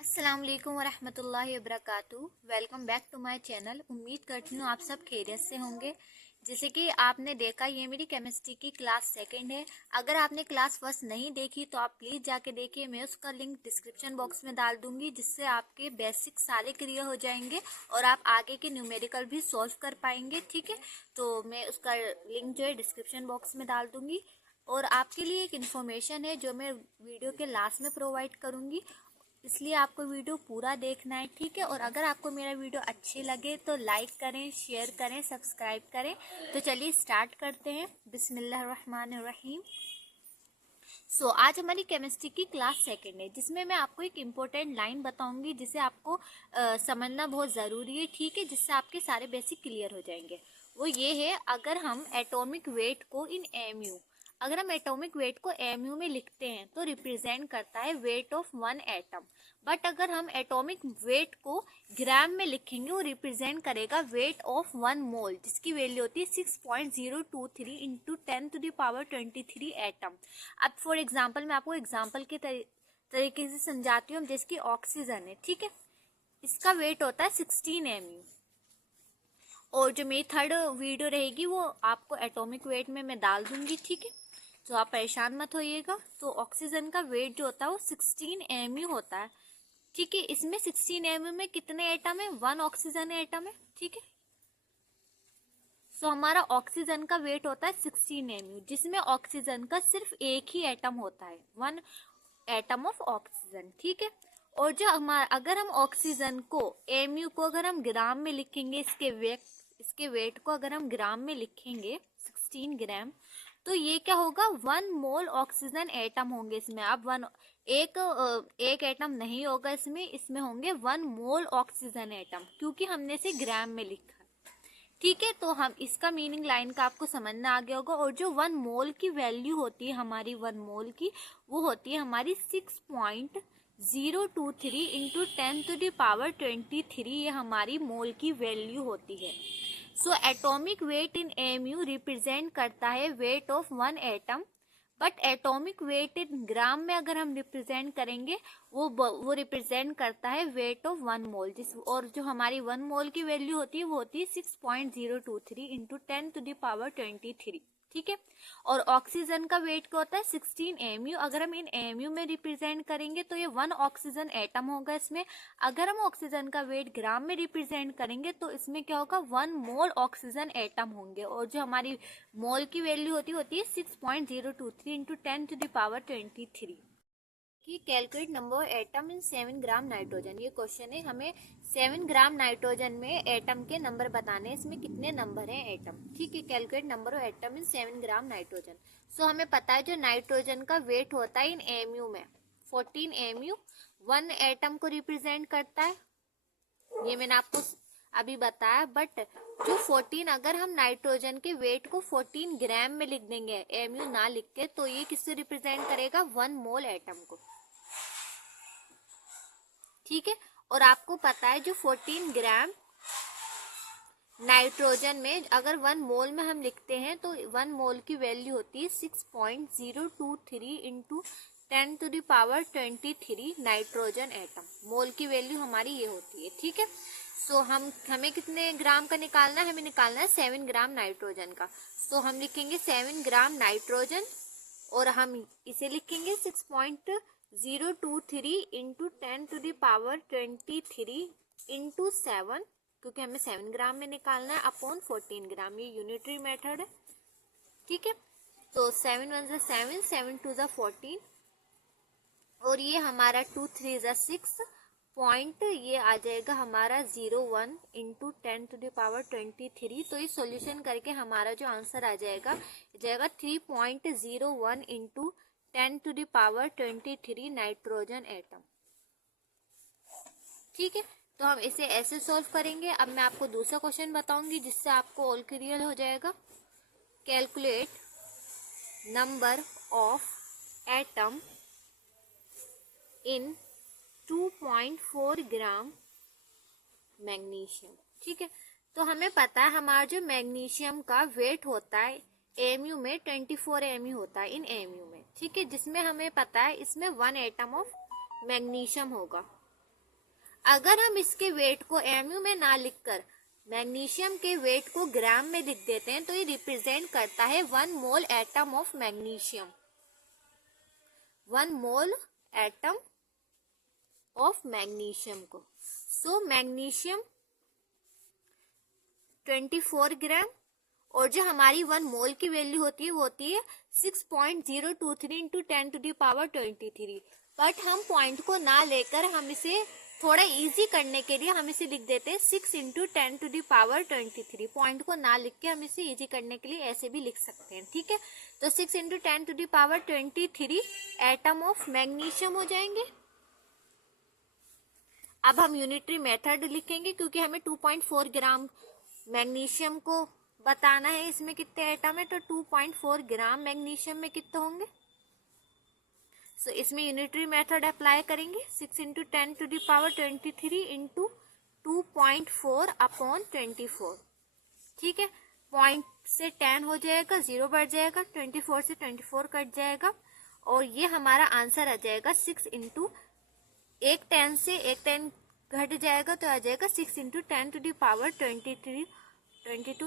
अस्सलाम वालेकुम वरहमतुल्लाहि वबरकातुहू। Welcome back to my channel. उम्मीद करती हूँ आप सब खैरियत से होंगे। जैसे कि आपने देखा, ये मेरी केमिस्ट्री की क्लास सेकंड है। अगर आपने क्लास फर्स्ट नहीं देखी तो आप प्लीज़ जाके देखिए। मैं उसका लिंक डिस्क्रिप्शन बॉक्स में डाल दूंगी, जिससे आपके बेसिक सारे क्लियर हो जाएंगे और आप आगे के न्यूमेरिकल भी सॉल्व कर पाएंगे। ठीक है, तो मैं उसका लिंक जो है डिस्क्रिप्शन बॉक्स में डाल दूंगी। और आपके लिए एक इन्फॉर्मेशन है जो मैं वीडियो के लास्ट में प्रोवाइड करूंगी, इसलिए आपको वीडियो पूरा देखना है। ठीक है, और अगर आपको मेरा वीडियो अच्छी लगे तो लाइक करें, शेयर करें, सब्सक्राइब करें। तो चलिए स्टार्ट करते हैं। बिस्मिल्लाहिर्रहमानिर्रहीम। आज हमारी केमिस्ट्री की क्लास सेकंड है, जिसमें मैं आपको एक इम्पोर्टेंट लाइन बताऊंगी जिसे आपको समझना बहुत ज़रूरी है। ठीक है, जिससे आपके सारे बेसिक क्लियर हो जाएंगे। वो ये है, अगर हम एटॉमिक वेट को इन एमयू अगर हम एटॉमिक वेट को एमयू में लिखते हैं तो रिप्रेजेंट करता है weight of one atom. But अगर हम एटॉमिक वेट को ग्राम में लिखेंगे, वो रिप्रेजेंट करेगा वेट ऑफ वन मोल, जिसकी वैल्यू होती है 6.023 इंटू 10⁻23 एटम। अब फॉर एग्जांपल मैं आपको एग्जांपल के तरीके से समझाती हूँ। जैसे कि ऑक्सीजन है, ठीक है, इसका वेट होता है 16 MU। और जो मेरी थर्ड वीडियो रहेगी वो आपको एटॉमिक वेट में मैं डाल दूंगी। ठीक है, तो आप परेशान मत होइएगा। तो ऑक्सीजन का वेट जो होता है वो 16 MU होता है। ठीक है, इसमें 16 MU में कितने एटम है? वन ऑक्सीजन एटम है। ठीक है, हमारा ऑक्सीजन का वेट होता है 16 MU, जिसमें ऑक्सीजन का सिर्फ एक ही एटम होता है, वन एटम ऑफ ऑक्सीजन। ठीक है, और जो हमारा अगर हम ऑक्सीजन को एमयू को अगर हम ग्राम में लिखेंगे, इसके वेट को अगर हम ग्राम में लिखेंगे 16 ग्राम, तो ये क्या होगा? 1 मोल ऑक्सीजन एटम होंगे इसमें। अब एक एटम नहीं होगा इसमें होंगे 1 मोल ऑक्सीजन एटम, क्योंकि हमने इसे ग्राम में लिखा। ठीक है, तो हम इसका मीनिंग लाइन का आपको समझना आ गया होगा। और जो 1 मोल की वैल्यू होती है हमारी 1 मोल की, वो होती है हमारी 6.023 इंटू 10⁻23। ये हमारी मोल की वैल्यू होती है। Atomic weight in amu represent करता है weight of one atom. But atomic weight in gram में अगर हम रिप्रेजेंट करेंगे, वो रिप्रेजेंट करता है वेट ऑफ 1 मोल। और जो हमारी 1 मोल की वैल्यू होती है वो होती है 6.023 इंटू 10⁻23। ठीक है, और ऑक्सीजन का वेट क्या होता है? 16 MU। अगर हम इन एमयू में रिप्रेजेंट करेंगे तो ये वन ऑक्सीजन एटम होगा इसमें। अगर हम ऑक्सीजन का वेट ग्राम में रिप्रेजेंट करेंगे तो इसमें क्या होगा? 1 मोल ऑक्सीजन एटम होंगे। और जो हमारी मोल की वैल्यू होती है 6.023 इंटू 10⁻23। कि calculate number atom in 7 gram nitrogen. ये क्वेश्चन है, हमें 7 ग्राम नाइट्रोजन में एटम के नंबर बताने हैं। इसमें कितने नंबर हैं एटम? ठीक है, calculate number of atom in 7 gram nitrogen. हमें पता है जो नाइट्रोजन का वेट होता है इन एमयू में 14 MU, वन एटम को रिप्रेजेंट करता है। ये मैंने आपको अभी बताया। बट जो 14, अगर हम नाइट्रोजन के वेट को 14 ग्राम में लिख देंगे, एमयू ना लिख के, तो ये किससे रिप्रेजेंट करेगा? 1 मोल एटम को। ठीक है, और आपको पता है जो 14 ग्राम नाइट्रोजन में अगर 1 मोल में हम लिखते हैं तो 1 मोल की वैल्यू होती है 6.023 इंटू 10⁻23 नाइट्रोजन एटम। मोल की वैल्यू हमारी ये होती है। ठीक है, हमें कितने ग्राम का निकालना है? हमें निकालना है 7 ग्राम नाइट्रोजन का। हम लिखेंगे 7 ग्राम नाइट्रोजन, और हम इसे लिखेंगे 6.023 इंटू 10⁻23 इंटू 7, क्योंकि हमें 7 ग्राम में निकालना है, अपॉन 14 ग्राम। ये यूनिटरी मेथड है। ठीक है, तो 7 1 7, 7 2 14, और ये हमारा 2 3 6 पॉइंट, ये आ जाएगा हमारा 01 इंटू 10⁻23। तो ये सॉल्यूशन करके हमारा जो आंसर आ जाएगा 3.01 इंटू 10⁻23 नाइट्रोजन एटम। ठीक है, तो हम इसे ऐसे सॉल्व करेंगे। अब मैं आपको दूसरा क्वेश्चन बताऊंगी जिससे आपको ऑल क्लियर हो जाएगा। Calculate number of atom in 2.4 gram magnesium. ठीक है, तो हमें पता है हमारा जो मैग्नीशियम का वेट होता है एमयू में 24 MU होता है इन एमयू में। ठीक है, जिसमें हमें पता है इसमें 1 एटम ऑफ मैग्नीशियम होगा। अगर हम इसके वेट को mu में ना लिखकर मैग्नीशियम के वेट को ग्राम में लिख देते हैं तो ये रिप्रेजेंट करता है 1 mole atom of magnesium, 1 mole atom of magnesium को। सो मैग्नीशियम 24 ग्राम, और जो हमारी 1 मोल की वैल्यू होती है वो होती है 6.023 इंटू 10⁻23। बट हम पॉइंट को ना लेकर हम इसे थोड़ा इजी करने के लिए हम इसे लिख देते हैं 6 इंटू 10⁻23। पॉइंट को ना लिख के हम इसे इजी करने के लिए ऐसे भी लिख सकते हैं, ठीक है। तो 6 इंटू 10⁻23 एटम ऑफ मैग्नीशियम हो जाएंगे। अब हम यूनिटरी मेथड लिखेंगे क्योंकि हमें 2.4 ग्राम मैग्नीशियम को बताना है, इसमें कितने एटम है, तो 2.4 ग्राम मैग्नीशियम में कितने होंगे। सो इसमें यूनिटरी मेथड अप्लाई करेंगे, 6 इंटू 10⁻23 इंटू 2.4 अपॉन 24, ठीक है। पॉइंट से 10 हो जाएगा, 0 बढ़ जाएगा, 24 से 24 कट जाएगा, और ये हमारा आंसर आ जाएगा 6 इंटू, एक 10 से एक 10 घट जाएगा तो आ जाएगा 6 इंटू 10⁻22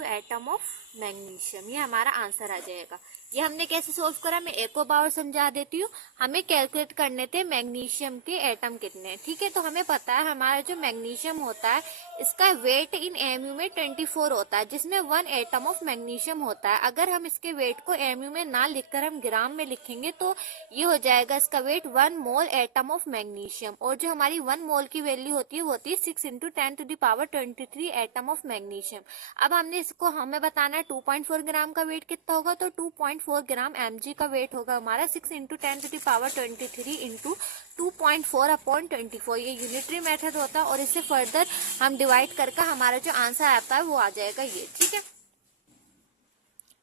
एटम ऑफ मैग्नीशियम। ये हमारा आंसर आ जाएगा। ये हमने कैसे सोल्व करा मैं एक और बार समझा देती हूँ। हमें कैलकुलेट करने थे मैग्नीशियम के एटम कितने हैं, ठीक है। तो हमें पता है हमारा जो मैग्नीशियम होता है इसका वेट इन mu में 24 होता है, जिसमें 1 एटम ऑफ मैग्नीशियम होता है। अगर हम इसके वेट को mu में ना लिखकर हम ग्राम में लिखेंगे तो ये हो जाएगा इसका weight 1 mole atom of magnesium, और जो हमारी 1 मोल की वैल्यू होती है वो होती है 6 इंटू 10⁻23 एटम ऑफ मैग्नीशियम। अब हमने इसको हमें बताना है 2.4 ग्राम का वेट कितना होगा, तो 2.4 ग्राम mg का वेट होगा हमारा 6 इंटू 10⁻23 इंटू 2.4 अपॉन 24। ये यूनिटरी मेथड होता है और इससे फर्दर हम डिवाइड करके हमारा जो आंसर आता है वो आ जाएगा ये, ठीक है।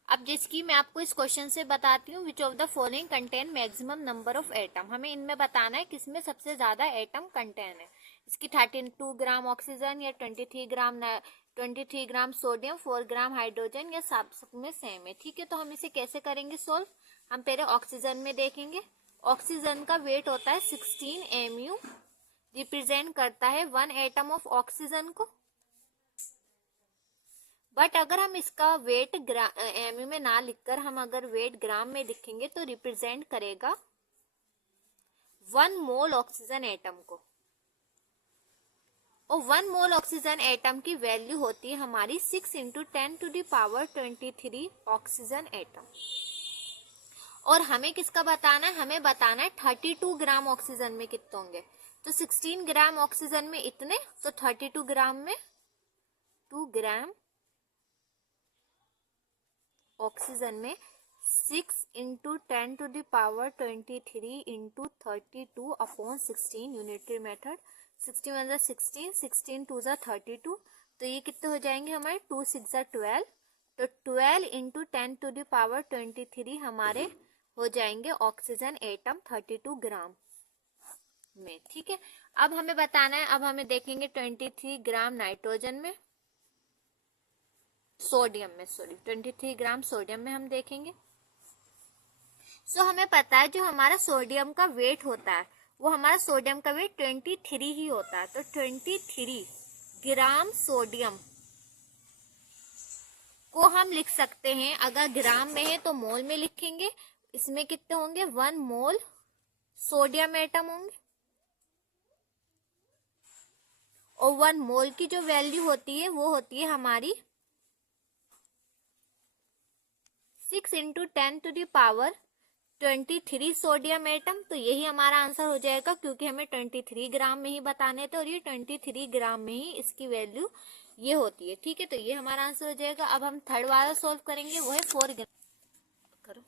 अब जिसकी मैं आपको इस क्वेश्चन से बताती हूँ, which of the following contain maximum number of atom. हमें इनमें बताना है किसमें सबसे ज्यादा एटम कंटेन है। इसकी 32 ग्राम ऑक्सीजन या 23 ग्राम सोडियम, 4 ग्राम हाइड्रोजन, या सब में सेम है, ठीक है। तो हम इसे कैसे करेंगे सोल्व, हम पहले ऑक्सीजन में देखेंगे। ऑक्सीजन का वेट होता है 16 mu, रिप्रेजेंट करता है 1 एटम ऑफ ऑक्सीजन को। बट अगर हम इसका वेट mu में ना लिखकर हम अगर वेट ग्राम में लिखेंगे तो रिप्रेजेंट करेगा 1 मोल ऑक्सीजन एटम को, और 1 मोल ऑक्सीजन एटम की वैल्यू होती है हमारी 6 इंटू 10⁻23 ऑक्सीजन एटम। और हमें किसका बताना है, हमें बताना है 32 ग्राम ऑक्सीजन में कितने होंगे। तो 16 ग्राम ऑक्सीजन में इतने, तो 32 ग्राम में 2 ग्राम ऑक्सीजन में 6 into 10⁻23 into 32 upon 16, unitary method. 16 1 16, 16 2 32, तो ये कितने हो जाएंगे हमारे 2 6 12, तो 12 इंटू 10⁻23 हमारे हो जाएंगे ऑक्सीजन एटम 32 ग्राम में, ठीक है। अब हमें बताना है, अब हमें देखेंगे 23 ग्राम नाइट्रोजन में, सोडियम में, 23 ग्राम सोडियम में हम देखेंगे। सो हमें पता है जो हमारा सोडियम का वेट होता है वो हमारा सोडियम का वेट 23 ही होता है। तो 23 ग्राम सोडियम को हम लिख सकते हैं, अगर ग्राम में है तो मोल में लिखेंगे। इसमें कितने होंगे, 1 मोल सोडियम एटम होंगे, और 1 मोल की जो वैल्यू होती है वो होती है हमारी 6 इंटू 10⁻23 सोडियम एटम। तो यही हमारा आंसर हो जाएगा क्योंकि हमें 23 ग्राम में ही बताने थे और ये 23 ग्राम में ही इसकी वैल्यू ये होती है, ठीक है। तो ये हमारा आंसर हो जाएगा। अब हम थर्ड वाला सोल्व करेंगे, वो है 4 ग्राम करो।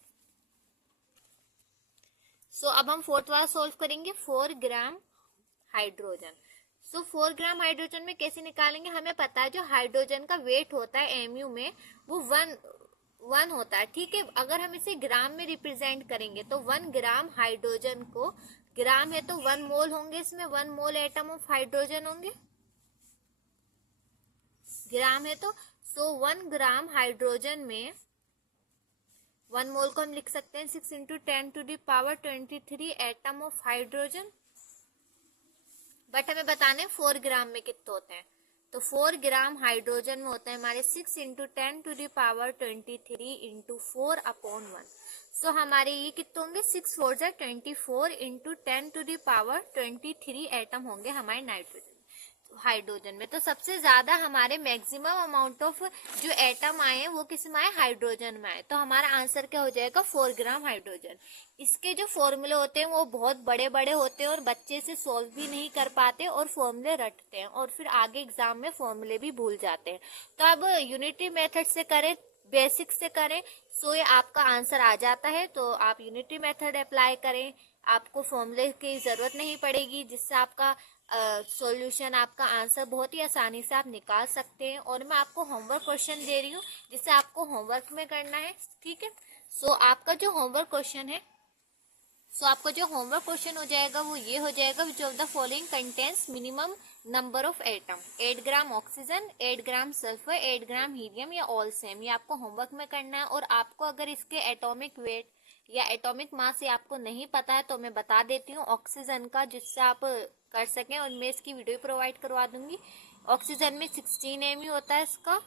सो अब हम फोर्थ वाला सोल्व करेंगे, 4 ग्राम हाइड्रोजन। सो 4 ग्राम हाइड्रोजन में कैसे निकालेंगे, हमें पता है जो हाइड्रोजन का वेट होता है mu में वो 1 होता है, ठीक है। अगर हम इसे ग्राम में रिप्रेजेंट करेंगे तो 1 ग्राम हाइड्रोजन को, ग्राम है तो 1 मोल होंगे, इसमें 1 मोल एटम ऑफ हाइड्रोजन होंगे, ग्राम है तो। सो 1 ग्राम हाइड्रोजन में 1 मोल को हम लिख सकते हैं 6 into 10⁻23 atom of hydrogen, but हमें बताने 4 ग्राम में कितने होते हैं। तो 4 ग्राम हाइड्रोजन में होते हैं हमारे 6 इंटू 10⁻23 इंटू 4/1। सो हमारे ये कितने होंगे, 6 4 जा 24 इंटू 10⁻23 एटम होंगे हमारे नाइट्रोजन हाइड्रोजन में। तो सबसे ज्यादा हमारे मैक्सिमम अमाउंट ऑफ जो एटम आए हैं वो किस में आए, हाइड्रोजन में आए। तो हमारा आंसर क्या हो जाएगा, 4 ग्राम हाइड्रोजन। इसके जो फॉर्मूले होते हैं वो बहुत बड़े बड़े होते हैं और बच्चे से सॉल्व भी नहीं कर पाते और फॉर्मूले रटते हैं और फिर आगे एग्जाम में फॉर्मूले भी भूल जाते हैं। तो अब यूनिटी मेथड से करें, बेसिक से करें, सो ये आपका आंसर आ जाता है। तो आप यूनिटी मेथड अप्लाई करें, आपको फॉर्मूले की जरूरत नहीं पड़ेगी, जिससे आपका सॉल्यूशन आपका आंसर बहुत ही आसानी से आप निकाल सकते हैं। और मैं आपको होमवर्क क्वेश्चन दे रही हूँ जिससे आपको होमवर्क में करना है, ठीक है। सो आपका जो होमवर्क क्वेश्चन है, आपका जो होमवर्क क्वेश्चन हो जाएगा वो ये हो जाएगा, which of the following contains minimum number of atom, 8 gram oxygen, 8 gram sulphur, 8 gram helium या ऑल सेम। ये आपको होमवर्क में करना है। और आपको अगर इसके एटॉमिक वेट या एटॉमिक मास ये आपको नहीं पता है तो मैं बता देती हूँ ऑक्सीजन का, जिससे आप कर सकें, और मैं इसकी वीडियो प्रोवाइड करवा दूंगी। ऑक्सीजन में 16 MU होता है इसका,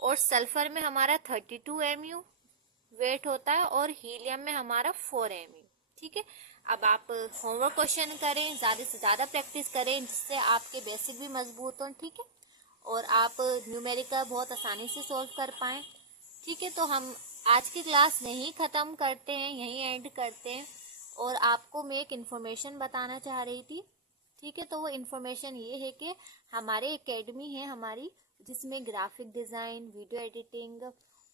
और सल्फर में हमारा 32 MU वेट होता है, और हीलियम में हमारा 4 MU, ठीक है। अब आप होमवर्क क्वेश्चन करें, ज्यादा से ज्यादा प्रैक्टिस करें, जिससे आपके बेसिक भी मजबूत हों, ठीक है, और आप न्यूमेरिकल बहुत आसानी से सॉल्व कर पाएं, ठीक है। तो हम आज की क्लास यहीं ख़त्म करते हैं, यहीं एंड करते हैं। और आपको मैं एक इन्फॉर्मेशन बताना चाह रही थी, ठीक है। तो वो इन्फॉर्मेशन ये है कि हमारे एकेडमी है हमारी, जिसमें ग्राफिक डिज़ाइन, वीडियो एडिटिंग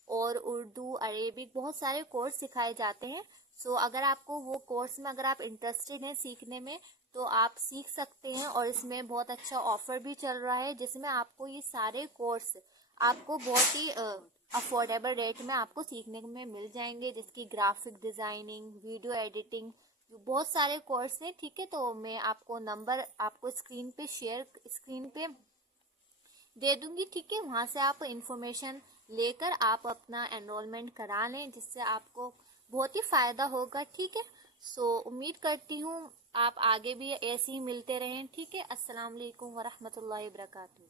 और उर्दू, अरेबिक बहुत सारे कोर्स सिखाए जाते हैं। सो अगर आपको वो कोर्स में अगर आप इंटरेस्टेड हैं सीखने में तो आप सीख सकते हैं। और इसमें बहुत अच्छा ऑफर भी चल रहा है, जिसमें आपको ये सारे कोर्स आपको बहुत ही अफोर्डेबल रेट में आपको सीखने में मिल जाएंगे, जिसकी ग्राफिक डिज़ाइनिंग, वीडियो एडिटिंग, बहुत सारे कोर्स हैं, ठीक है। तो मैं आपको नंबर आपको स्क्रीन पे दे दूंगी, ठीक है। वहाँ से आप इंफॉर्मेशन लेकर आप अपना एनरोलमेंट करा लें, जिससे आपको बहुत ही फ़ायदा होगा, ठीक है। सो उम्मीद करती हूँ आप आगे भी ऐसे ही मिलते रहें, ठीक है। अस्सलाम वालेकुम वरहमतुल्लाहि वबरकातुहू।